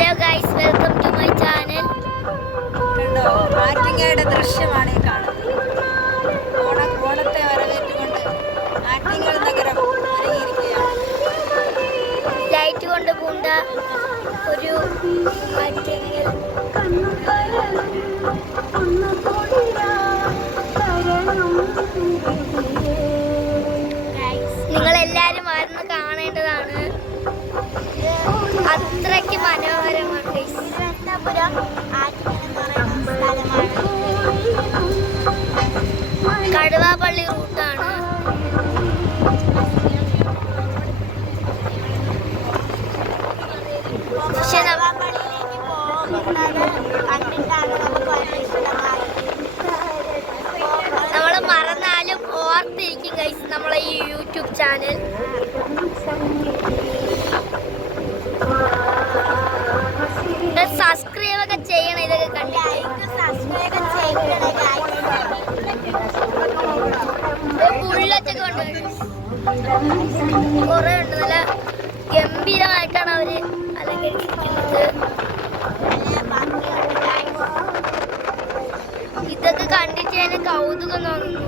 Hello guys welcome to my channel കണ്ടോ? ആറ്റിങ്ങയുടെ ദൃശ്യമാണ് ഈ കാണുന്നത്. ഓണ ഓണത്തെ വരവേറ്റുകൊണ്ട് ആറ്റിങ്ങൽ നഗരം ഒരുങ്ങിയിരിക്കുകയാണ് ലൈറ്റ് കൊണ്ട് പൂണ്ട ഒരു ആറ്റിങ്ങൽ. നിങ്ങൾ തിരുവനന്തപുരം ആറ്റിങ്ങൽ എന്ന് പറയുന്ന സ്ഥലമാണ് കടുവാപ്പള്ളി റൂട്ടാണ്. പക്ഷെ നമ്മ- പള്ളിയിലേക്ക് പോകുന്നത് കണ്ടിട്ടാണ് നമുക്ക് വളരെ ഇഷ്ടമായി നമ്മൾ മറന്നാലും ഓർത്തിരിക്കും കൈസ് നമ്മളെ ഈ യൂട്യൂബ് ചാനൽ സബ്സ്ക്രൈബ് ഒക്കെ ചെയ്യണം ഇതൊക്കെ കണ്ടിട്ട്. ഉണ്ട്. നല്ല ഗംഭീരമായിട്ടാണ് അവർ അലങ്കരിച്ചിരിക്കുന്നത്. ഇതൊക്കെ കണ്ടിട്ട് ഞാൻ കൗതുകം തോന്നുന്നു.